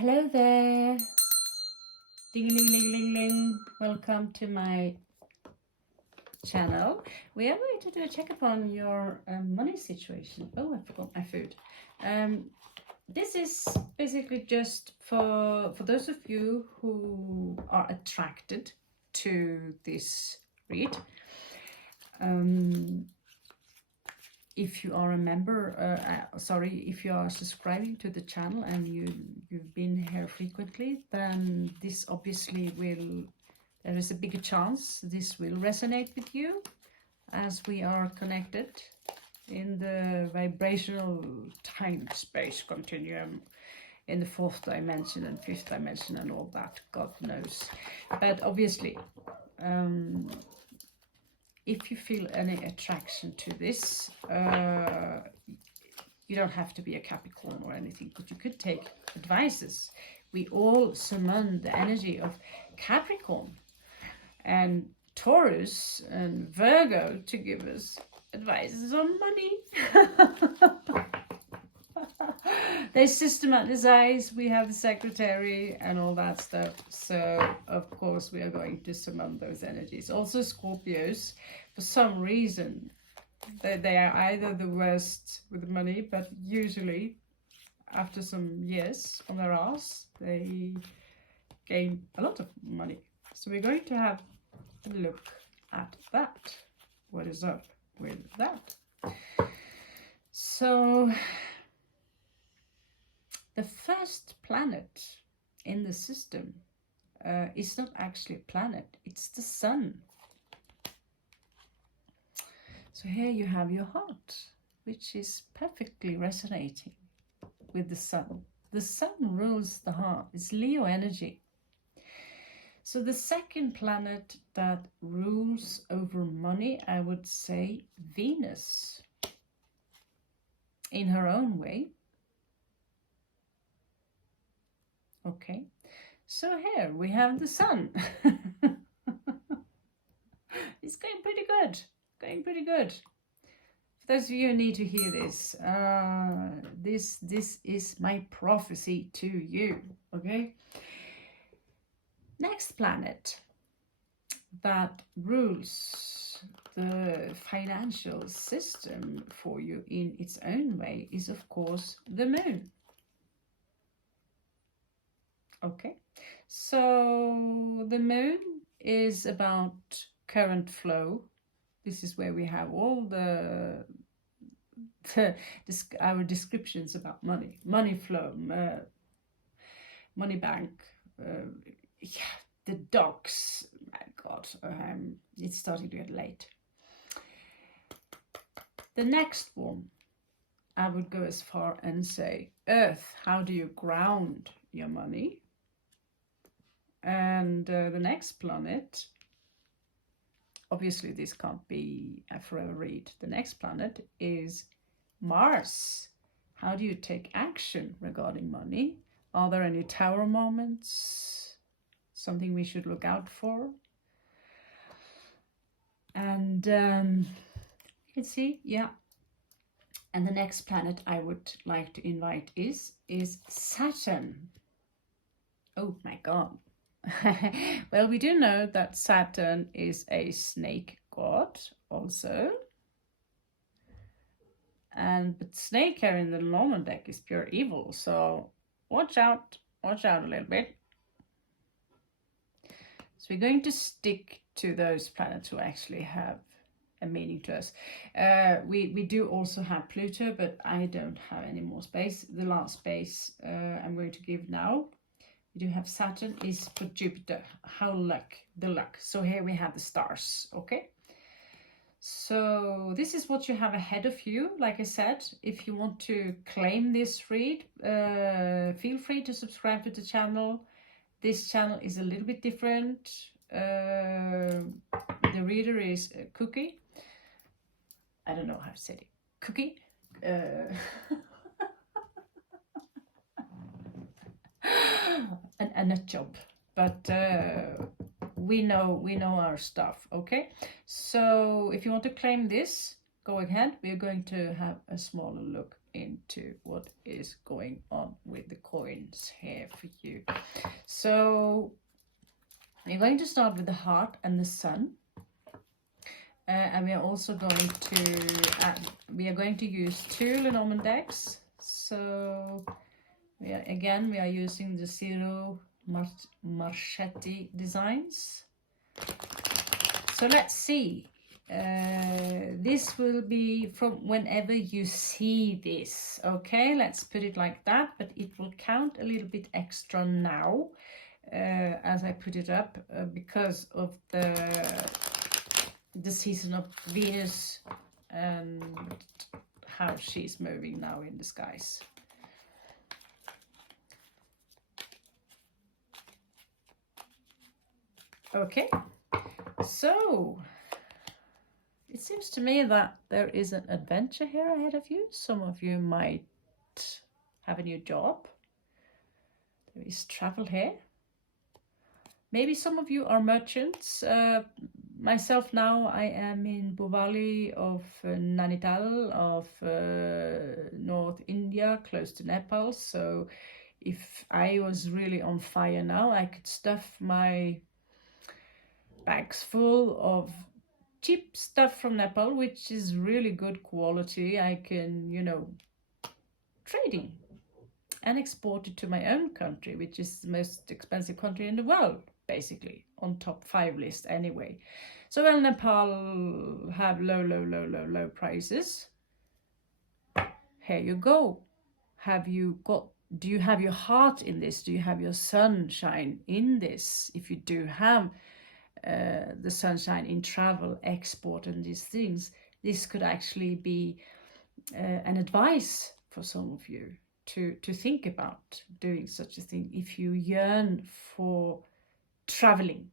Hello there. Ding ling ling ling ling. Welcome to my channel. We are going to do a check-up on your money situation. Oh, I forgot my food. This is basically just for those of you who are attracted to this read. If you are a member, if you are subscribing to the channel and you've been here frequently, then this obviously there is a bigger chance this will resonate with you, as we are connected in the vibrational time-space continuum in the 4th dimension and 5th dimension and all that, God knows. But obviously, if you feel any attraction to this, you don't have to be a Capricorn or anything, but you could take advices. We all summon the energy of Capricorn and Taurus and Virgo to give us advices on money. They systematize, we have the secretary and all that stuff. So, of course, we are going to summon those energies. Also, Scorpios, for some reason, they are either the worst with money, but usually, after some years on their ass, they gain a lot of money. So we're going to have a look at that. What is up with that? So, the first planet in the system is not actually a planet, it's the sun. So here you have your heart, which is perfectly resonating with the sun. The sun rules the heart, it's Leo energy. So the second planet that rules over money, I would say Venus, in her own way. Okay, so here we have the sun. It's going pretty good. For those of you who need to hear this, this is my prophecy to you, okay? Next planet that rules the financial system for you in its own way is, of course, the moon. Okay, so the moon is about current flow. This is where we have all our descriptions about money flow, money bank, the dogs. My God, it's starting to get late. The next one, I would go as far and say Earth. How do you ground your money? And the next planet, obviously this can't be a forever read. The next planet is Mars. How do you take action regarding money? Are there any tower moments? Something we should look out for? And you can see, yeah. And the next planet I would like to invite is Saturn. Oh my God. Well, we do know that Saturn is a snake god also, but snake here in the normal deck is pure evil, so watch out a little bit. So we're going to stick to those planets who actually have a meaning to us. We do also have Pluto, but I don't have any more space. The last space I'm going to give now, we do have Saturn, is for Jupiter. The luck. So here we have the stars, okay? So this is what you have ahead of you. Like I said, if you want to claim this read, feel free to subscribe to the channel. This channel is a little bit different. The reader is Cookie. I don't know how to say it. Cookie. A nut job, but we know our stuff, okay? So if you want to claim this, go ahead. We're going to have a smaller look into what is going on with the coins here for you. So we're going to start with the heart and the sun. And we are also going to use 2 Lenormand decks. So we are using the Zero Marchetti designs. So let's see. This will be from whenever you see this. Okay, let's put it like that, but it will count a little bit extra now as I put it up because of the season of Venus and how she's moving now in the skies. Okay, so it seems to me that there is an adventure here ahead of you. Some of you might have a new job. There is travel here. Maybe some of you are merchants. Myself now, I am in Bovali of Nainital of North India, close to Nepal. So if I was really on fire now, I could stuff my bags full of cheap stuff from Nepal, which is really good quality. I can, trading and export it to my own country, which is the most expensive country in the world, basically, on top 5 list anyway. So well, Nepal have low prices. Here you go. Do you have your heart in this? Do you have your sunshine in this? If you do have the sunshine in travel, export and these things, this could actually be an advice for some of you to think about doing such a thing if you yearn for traveling,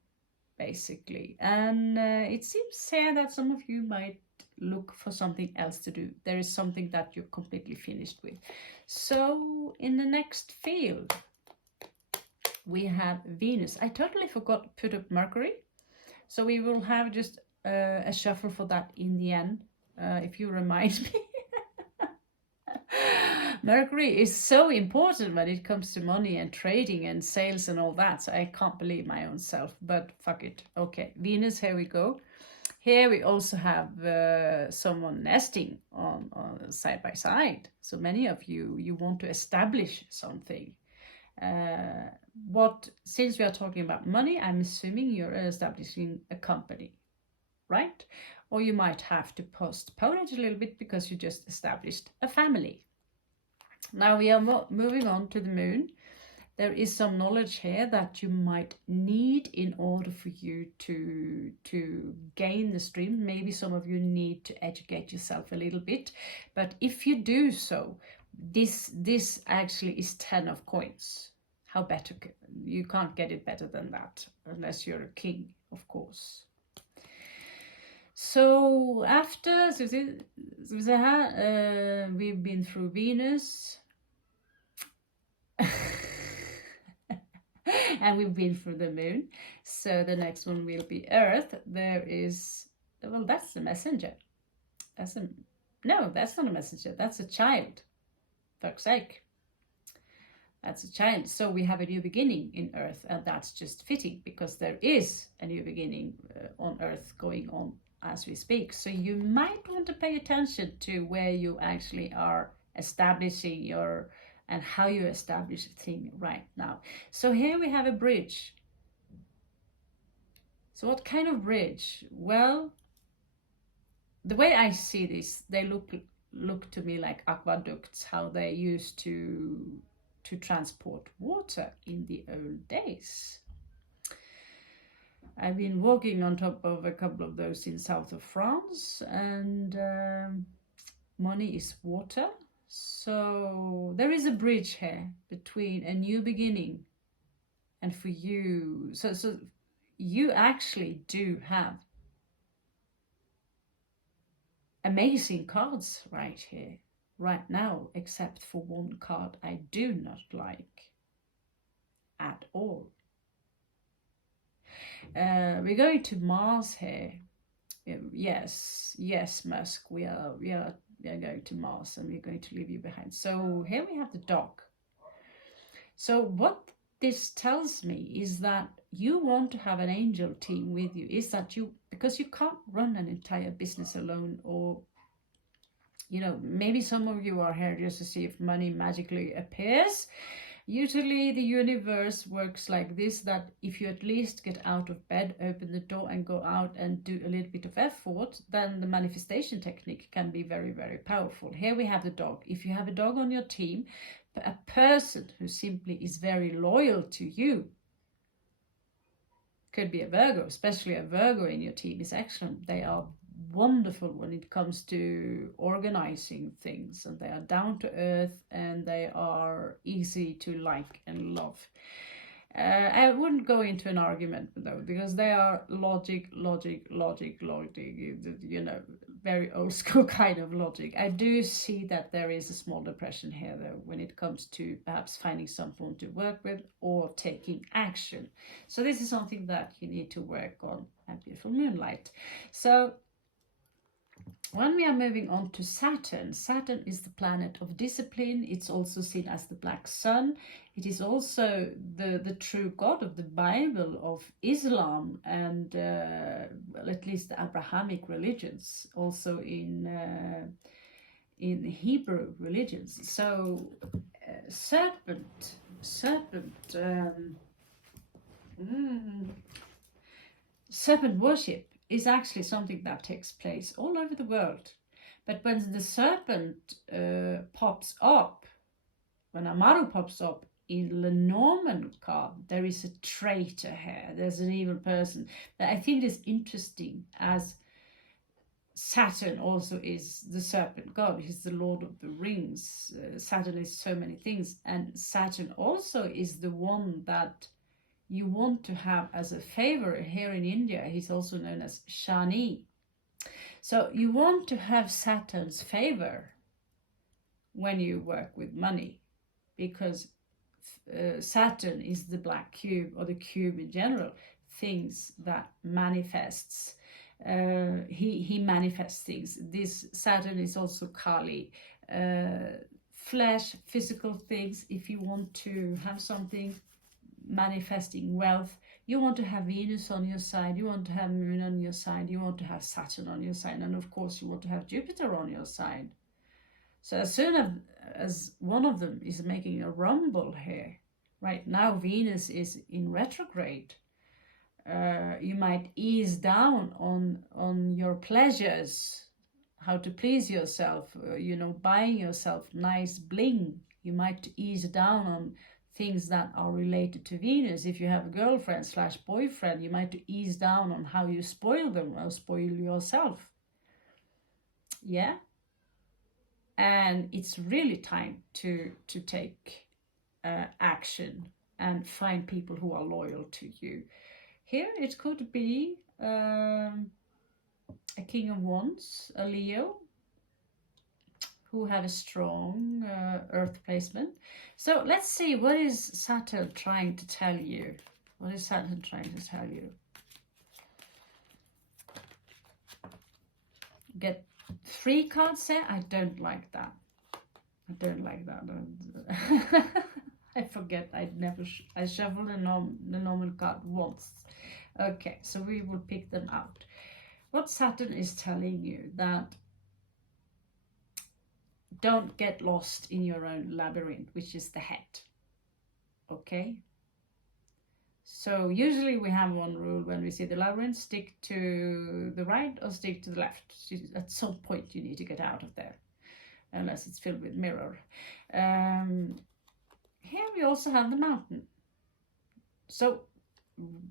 basically. And it seems here that some of you might look for something else to do. There is something that you're completely finished with. So in the next field we have Venus. I totally forgot to put up Mercury, so we will have just a shuffle for that in the end, if you remind me. Mercury is so important when it comes to money and trading and sales and all that, so I can't believe my own self, but fuck it. Okay, Venus, here we go. Here we also have someone nesting on side by side. So many of you want to establish something. Since we are talking about money, I'm assuming you're establishing a company, right? Or you might have to postpone it a little bit because you just established a family. Now we are moving on to the moon. There is some knowledge here that you might need in order for you to gain the stream. Maybe some of you need to educate yourself a little bit, but if you do so, this actually is 10 of coins. How better? You can't get it better than that unless you're a king, of course. So after we've been through Venus and we've been through the moon. So the next one will be Earth. There is, well, that's the messenger. No, that's not a messenger. That's a child. Fuck's sake. That's a child. So we have a new beginning in Earth, and that's just fitting because there is a new beginning on Earth going on as we speak. So you might want to pay attention to where you actually are establishing and how you establish a thing right now. So here we have a bridge. So what kind of bridge? Well, the way I see this, they look to me like aqueducts, how they used to transport water in the old days. I've been walking on top of a couple of those in south of France, and money is water. So there is a bridge here between a new beginning and for you. So you actually do have amazing cards right here, right now, except for one card I do not like at all. We're going to Mars here. Yes, Musk. We are we are going to Mars and we're going to leave you behind. So here we have the dog. So what this tells me is that you want to have an angel team with you, is that you, because you can't run an entire business alone, or maybe some of you are here just to see if money magically appears. Usually the universe works like this, that if you at least get out of bed, open the door and go out and do a little bit of effort, then the manifestation technique can be very, very powerful. Here we have the dog. If you have a dog on your team, a person who simply is very loyal to you, could be a Virgo, especially a Virgo in your team is excellent. They are wonderful when it comes to organizing things, and they are down to earth, and they are easy to like and love. I wouldn't go into an argument though, because they are logic, very old school kind of logic. I do see that there is a small depression here though, when it comes to perhaps finding someone to work with or taking action. So this is something that you need to work on at beautiful moonlight. So when we are moving on to Saturn, Saturn is the planet of discipline. It's also seen as the black sun. It is also the true god of the Bible, of Islam, and well, at least the Abrahamic religions, also in Hebrew religions. So serpent worship is actually something that takes place all over the world. But when the serpent pops up, when Amaru pops up in the Norman card, there is a traitor here. There's an evil person. But I think it is interesting, as Saturn also is the serpent god. He's the Lord of the Rings. Saturn is so many things. And Saturn also is the one that you want to have as a favor. Here in India, he's also known as Shani. So you want to have Saturn's favor when you work with money, because Saturn is the black cube, or the cube in general, things that manifests. He manifests things. This Saturn is also Kali, flesh, physical things. If you want to have something manifesting wealth, you want to have Venus on your side, you want to have Moon on your side, you want to have Saturn on your side, and of course you want to have Jupiter on your side. So as soon as one of them is making a rumble here, right now Venus is in retrograde, you might ease down on your pleasures, how to please yourself, buying yourself nice bling. You might ease down on things that are related to Venus. If you have a girlfriend / boyfriend, you might ease down on how you spoil them or spoil yourself. Yeah. And it's really time to take action and find people who are loyal to you. Here it could be a King of Wands, a Leo, who have a strong earth placement. So let's see, what is Saturn trying to tell you? What is Saturn trying to tell you? Get 3 cards here? I don't like that. I don't like that. I forget. I shuffled the normal card once. Okay, so we will pick them out. What Saturn is telling you, that don't get lost in your own labyrinth, which is the head. Okay? So usually we have one rule when we see the labyrinth: stick to the right or stick to the left. At some point you need to get out of there, unless it's filled with mirror. Here we also have the mountain. So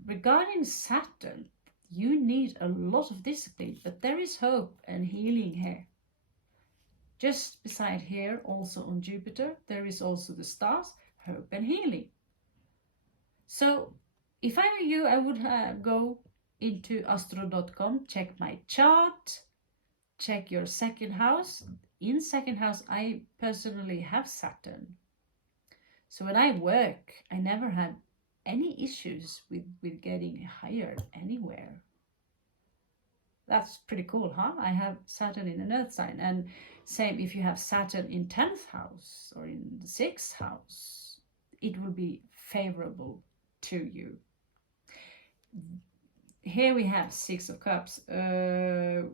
regarding Saturn, you need a lot of discipline, but there is hope and healing here. Just beside here, also on Jupiter, there is also the stars, hope and healing. So if I were you, I would go into astro.com, check my chart, check your second house. In second house, I personally have Saturn. So when I work, I never had any issues with getting hired anywhere. That's pretty cool, huh? I have Saturn in an earth sign. And same if you have Saturn in 10th house or in the 6th house, it will be favorable to you. Here we have 6 of Cups,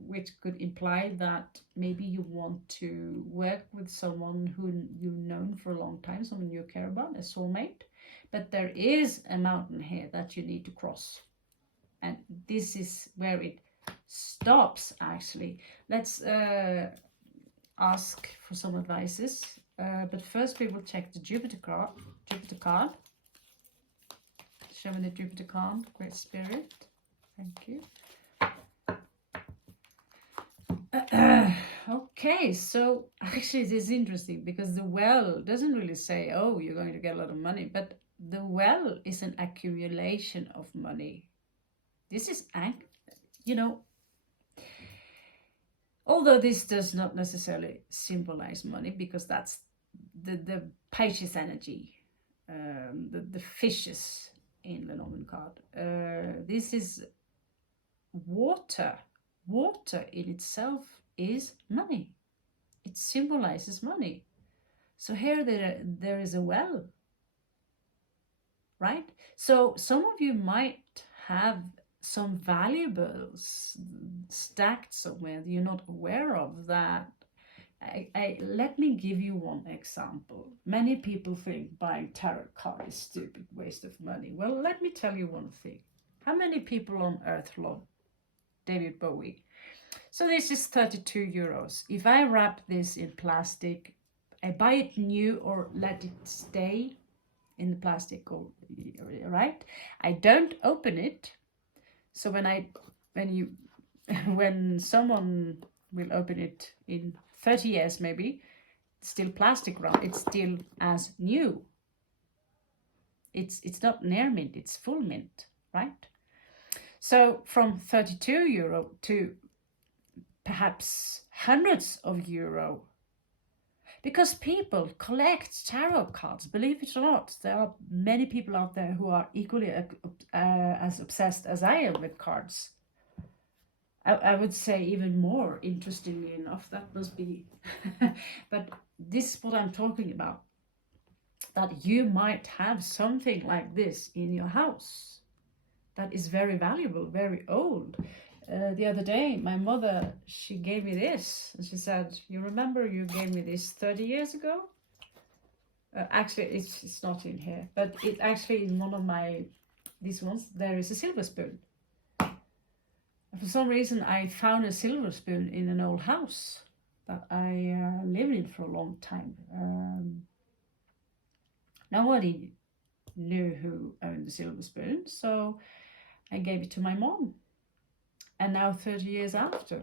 which could imply that maybe you want to work with someone who you've known for a long time, someone you care about, a soulmate. But there is a mountain here that you need to cross. And this is where it stops, actually. Let's ask for some advices. But first we will check the Jupiter card. Jupiter card. Show me the Jupiter card, Great Spirit. Thank you. Okay, so actually this is interesting because the well doesn't really say, oh, you're going to get a lot of money, but the well is an accumulation of money. This is, you know, although this does not necessarily symbolize money because that's the Pisces energy, the fishes in the Norman card. This is water. Water in itself is money. It symbolizes money. So here there is a well, right? So some of you might have some valuables stacked somewhere that you're not aware of. That let me give you one example. Many people think buying tarot cards is stupid waste of money. Well, let me tell you one thing. How many people on earth love David Bowie? So this is 32 euros. If I wrap this in plastic, I buy it new or let it stay in the plastic, or, right? I don't open it. So when someone will open it in 30 years, maybe, still plastic wrap, it's still as new. It's not near mint, it's full mint, right? So from 32 euro to perhaps hundreds of euro, because people collect tarot cards, believe it or not. There are many people out there who are equally as obsessed as I am with cards. I would say even more, interestingly enough, that must be. But this is what I'm talking about. That you might have something like this in your house that is very valuable, very old. The other day, my mother, she gave me this. And she said, you remember you gave me this 30 years ago? Actually, it's not in here. But it actually, in one of these ones, there is a silver spoon. For some reason, I found a silver spoon in an old house that I lived in for a long time. Nobody knew who owned the silver spoon, so I gave it to my mom. And now 30 years after,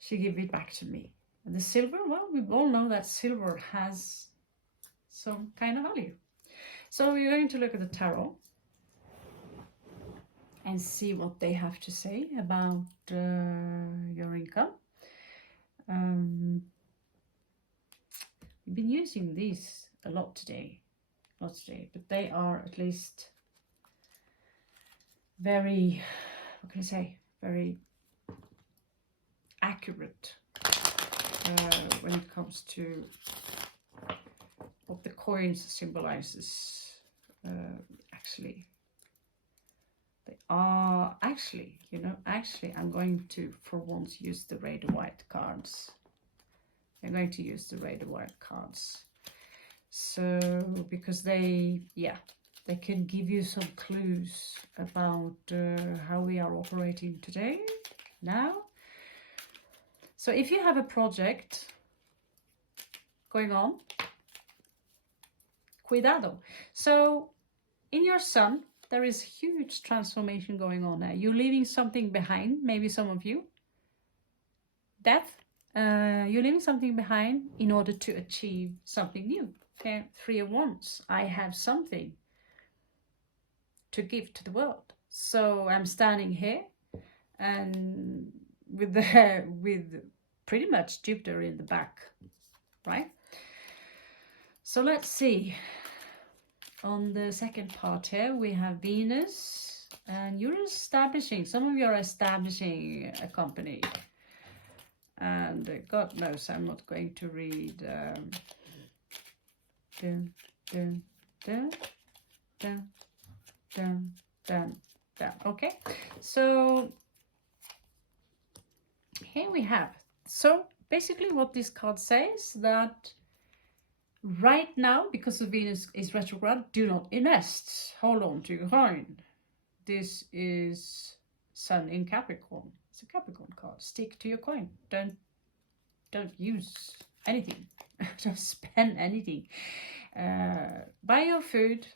she gave it back to me. And the silver, well, we all know that silver has some kind of value. So we're going to look at the tarot and see what they have to say about your income. We've been using these a lot today, but they are at least very, what can I say, very accurate when it comes to what the coins symbolizes. Actually, they are actually, I'm going to for once use the red white cards. I'm going to use the red white cards. So because they can give you some clues about how we are operating today, now. So if you have a project going on, cuidado. So in your sun, there is huge transformation going on now. You're leaving something behind, maybe some of you. Death. You're leaving something behind in order to achieve something new. Okay, 3 of Wands. I have something to give to the world. So I'm standing here and with pretty much Jupiter in the back, right? So let's see. On the second part here, we have Venus and you're establishing, some of you are establishing a company. And God knows I'm not going to read dun, dun, dun, dun, dun, dun, dun. Okay, so here we have, so basically what this card says, that right now, because of Venus is retrograde, do not invest. Hold on to your coin. This is Sun in Capricorn. It's a Capricorn card. Stick to your coin. Don't use anything. Don't spend anything. Buy your food,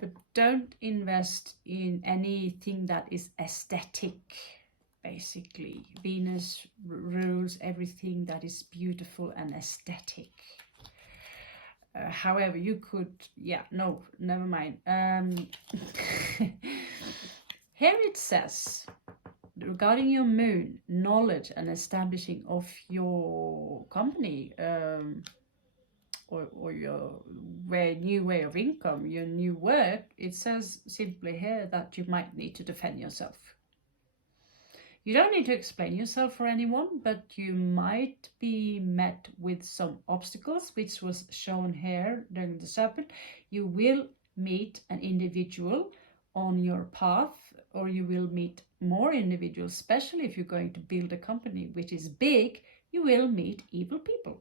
but don't invest in anything that is aesthetic. Basically, Venus rules everything that is beautiful and aesthetic. However, you could, yeah, no, never mind. Here it says, regarding your moon, knowledge and establishing of your company, or your new way of income, your new work, it says simply here that you might need to defend yourself. You don't need to explain yourself for anyone, but you might be met with some obstacles, which was shown here during the serpent. You will meet an individual on your path, or you will meet more individuals, especially if you're going to build a company which is big. You will meet evil people.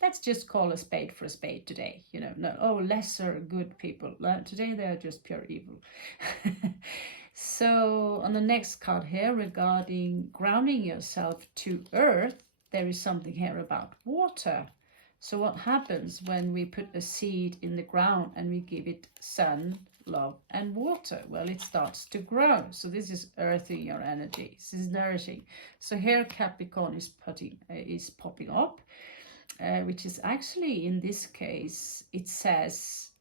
Let's just call a spade for a spade today. You know, no, oh, lesser good people. Today they are just pure evil. So on the next card here, regarding grounding yourself to earth, there is something here about water. So what happens when we put a seed in the ground and we give it sun, love and water? Well, it starts to grow. So this is earthing your energy. This is nourishing. So here Capricorn is popping up, which is actually, in this case, it says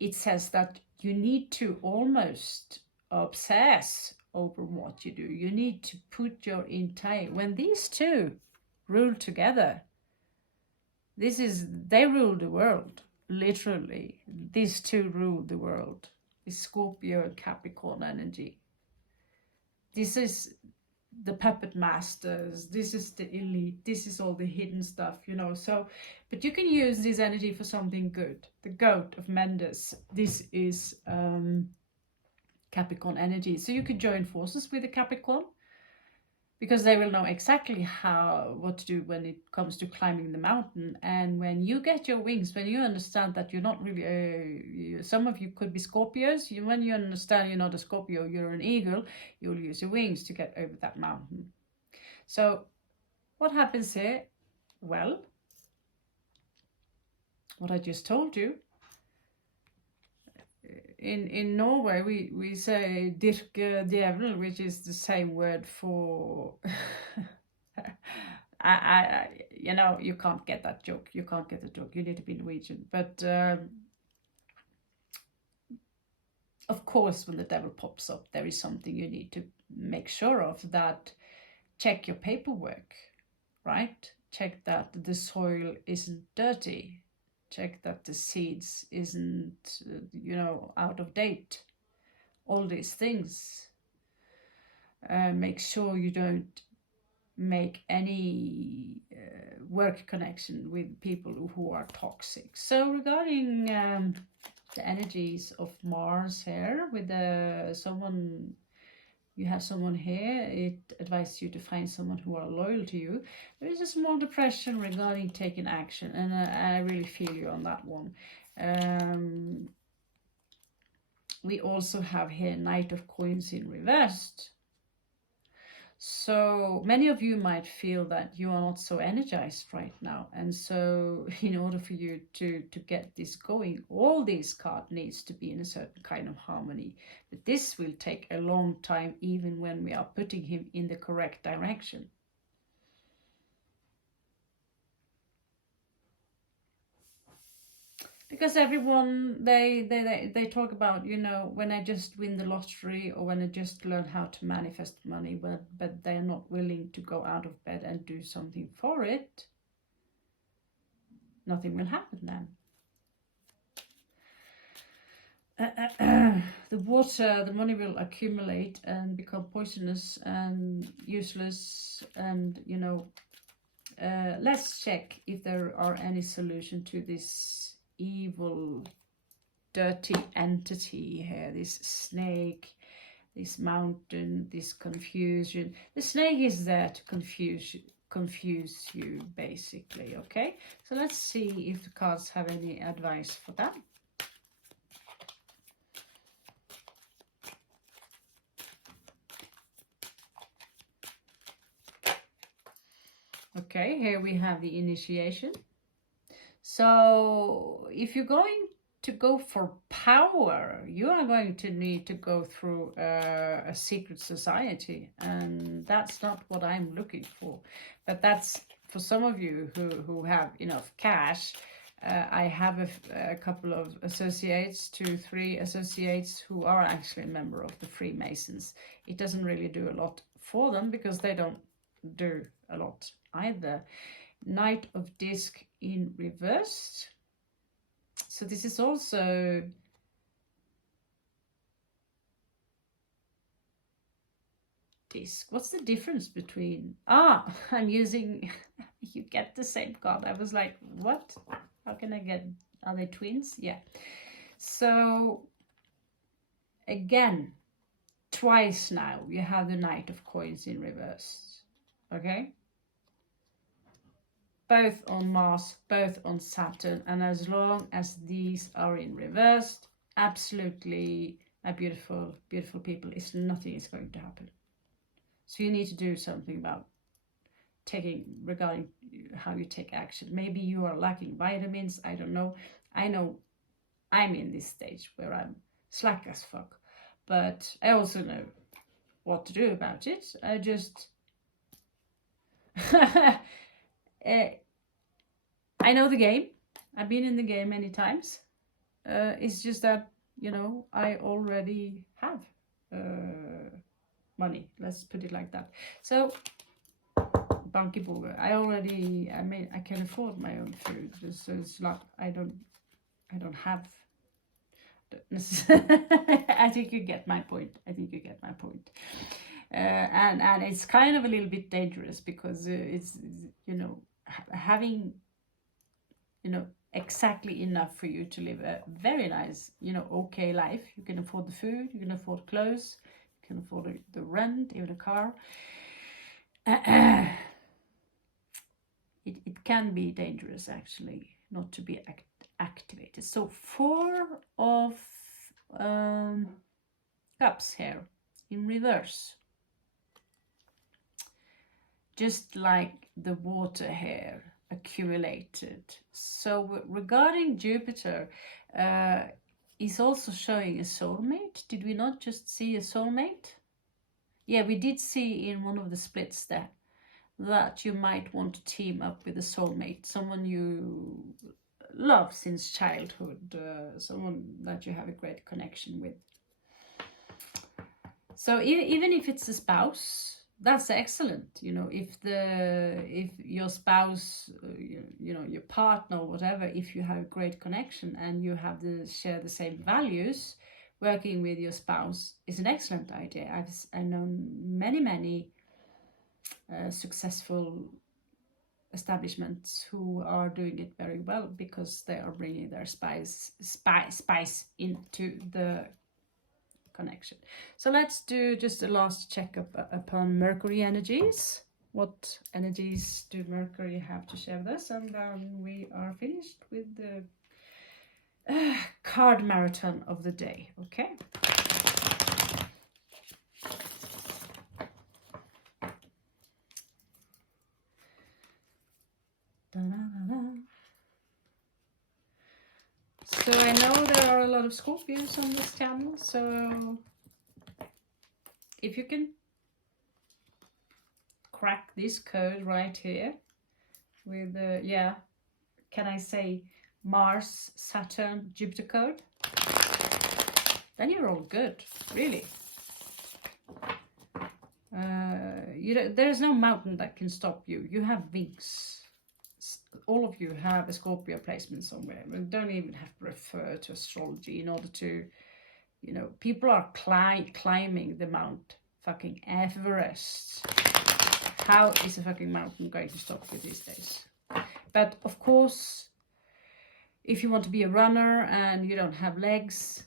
that you need to almost obsess over what you do. You need to put your entire, when these two rule together, they rule the world, literally. These two rule the world. It's Scorpio and Capricorn energy. This is the puppet masters, this is the elite, this is all the hidden stuff, you know. So, but you can use this energy for something good. The goat of Mendes, this is Capricorn energy. So you could join forces with the Capricorn, because they will know exactly what to do when it comes to climbing the mountain. And when you get your wings, when you understand that you're not really, some of you could be Scorpios, when you understand you're not a Scorpio, you're an eagle, you'll use your wings to get over that mountain. So what happens here? Well, what I just told you, in Norway we say dyrke djevelen, which is the same word for I you know, you can't get that joke. You can't get the joke. You need to be Norwegian. But of course, when the devil pops up, there is something you need to make sure of. That check your paperwork, right? Check that the soil isn't dirty. Check that the seeds isn't, you know, out of date. All these things. Make sure you don't make any work connection with people who are toxic. So regarding the energies of Mars here, with you have someone here, it advises you to find someone who are loyal to you. There is a small depression regarding taking action, and I really feel you on that one. We also have here Knight of Coins in reversed. So many of you might feel that you are not so energized right now. And so in order for you to get this going, all these cards needs to be in a certain kind of harmony. But this will take a long time, even when we are putting him in the correct direction. Because everyone, they talk about, you know, when I just win the lottery, or when I just learn how to manifest money, but they're not willing to go out of bed and do something for it, nothing will happen then. the water, the money will accumulate and become poisonous and useless, and you know, let's check if there are any solution to this evil, dirty entity here, this snake, this mountain, this confusion. The snake is there to confuse you basically. Okay, so let's see if the cards have any advice for that. Okay, here we have the initiation. So if you're going to go for power, you are going to need to go through a secret society, and that's not what I'm looking for. But that's for some of you who have enough cash. I have a couple of associates, 2-3 associates, who are actually a member of the Freemasons. It doesn't really do a lot for them because they don't do a lot either. Knight of Disc in reverse. So this is also disc. What's the difference between... I'm using... You get the same card. I was like, what? How can I get... Are they twins? Yeah. So again, twice now you have the Knight of Coins in reverse. Okay? Both on Mars, both on Saturn, and as long as these are in reverse, absolutely beautiful, beautiful people, nothing is going to happen. So you need to do something about regarding how you take action. Maybe you are lacking vitamins, I don't know. I know I'm in this stage where I'm slack as fuck, but I also know what to do about it. I just... I know the game. I've been in the game many times. It's just that, you know, I already have money. Let's put it like that. So, Banky Booger. I can afford my own food. So it's not, I don't have... I think you get my point. And it's kind of a little bit dangerous because it's, you know, having, you know, exactly enough for you to live a very nice, you know, okay life. You can afford the food, you can afford clothes, you can afford the rent, even a car. It can be dangerous actually not to be activated. So 4 of cups here in reverse. Just like the water here accumulated. So regarding Jupiter, is also showing a soulmate. Did we not just see a soulmate? Yeah, we did see in one of the splits there that you might want to team up with a soulmate, someone you love since childhood, someone that you have a great connection with. So even if it's a spouse, that's excellent. You know, if your spouse, you know, your partner or whatever, if you have a great connection and you have share the same values, working with your spouse is an excellent idea. I've known many successful establishments who are doing it very well because they are bringing their spice into the connection. So let's do just a last checkup upon Mercury energies. What energies do Mercury have to share with us? And then we are finished with the card marathon of the day. Okay. So I know there are a lot of Scorpios on this channel, so if you can crack this code right here with can I say Mars, Saturn, Jupiter code, then you're all good, really. There's no mountain that can stop you. You have wings. All of you have a Scorpio placement somewhere. You don't even have to refer to astrology in order to You know, people are climbing the Mount fucking Everest. How is a fucking mountain going to stop you these days? But of course, if you want to be a runner and you don't have legs,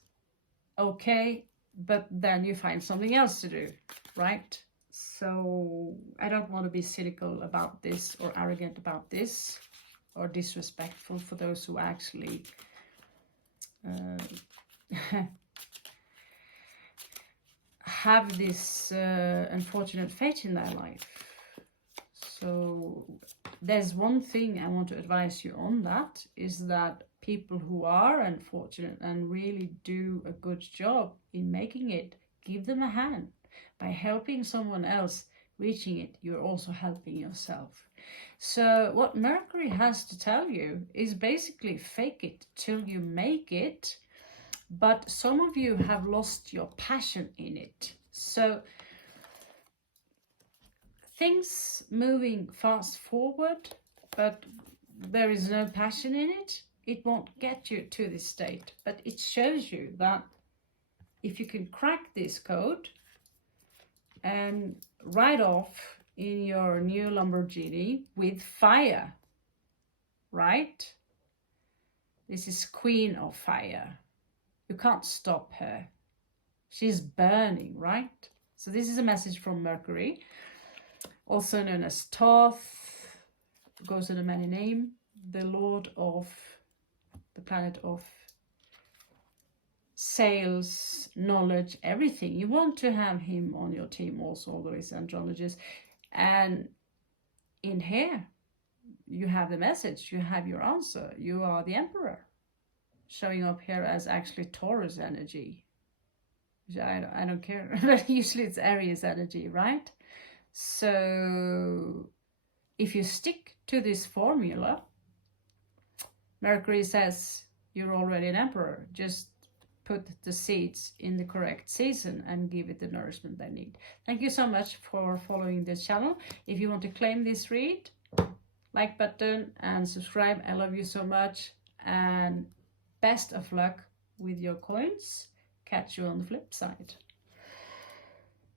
okay, but then you find something else to do, right? So I don't want to be cynical about this or arrogant about this or disrespectful for those who actually have this unfortunate fate in their life. So there's one thing I want to advise you on, that is that people who are unfortunate and really do a good job in making it, give them a hand. By helping someone else reaching it, you're also helping yourself. So what Mercury has to tell you is basically fake it till you make it. But some of you have lost your passion in it. So things moving fast forward, but there is no passion in it, it won't get you to this state. But it shows you that if you can crack this code and ride off in your new Lamborghini with fire, right? This is Queen of Fire. You can't stop her. She's burning, right? So this is a message from Mercury, also known as Thoth, goes under many names, the lord of the planet of sales, knowledge, everything. You want to have him on your team also, although he's andrologist. And in here, you have the message, you have your answer. You are the emperor, showing up here as actually Taurus energy. I don't care, but usually it's Aries energy, right? So if you stick to this formula, Mercury says you're already an emperor. Just put the seeds in the correct season and give it the nourishment they need. Thank you so much for following this channel. If you want to claim this read, like button and subscribe. I love you so much, and best of luck with your coins. Catch you on the flip side.